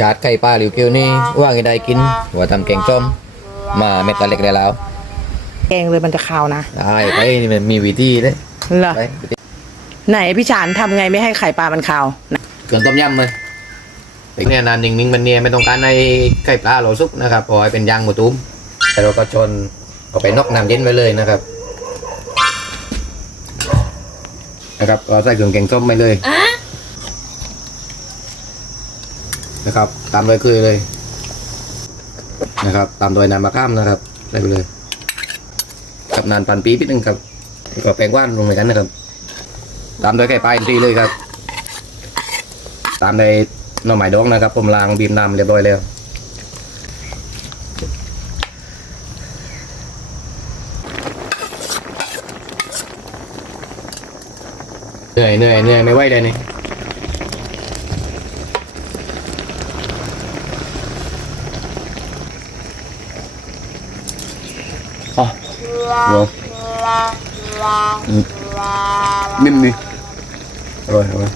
ชาติไข่ปลาหลิวเกียวนี่ว่าไงได้กินว่าทำแกงส้มมาเม็ดละเล็กได้แล้วแกงเลยมันจะคาวนะได้ไปนี่มันมีวิธีเลยเหรอไปไหนพี่ฉานทำไงไม่ให้ไข่ปลามันคาวเครื่องต้มยำเลยเนี่ยนานนิ่งๆมันเนี่ยไม่ต้องการให้ไข่ปลาเราสุกนะครับพอให้เป็นยางหมูตุ้มแต่เราก็ชนเอาไปนอกน้ำเย็นไว้เลยนะครับนะครับก็ใส่เครื่องแกงส้มไปเลย นะครับ ตามด้วยเกลือเลยนะครับ ตามด้วยน้ำมะข้ามนะครับใส่ไปเลยกับนานปันปีนิดนึงครับก็แป้งว่านลงไปกันนะครับ ตามด้วยไก่ปลาอินทรีย์เลยครับ ตามด้วยหน่อไม้ดองนะครับผมล้างบีบน้ำเรียบร้อยแล้วเหนื่อยเหนื่อยเหนื่อยไม่ไหวเลยนี่ อ๋อรวมอืมนิ่มดีอร่อยอร่อย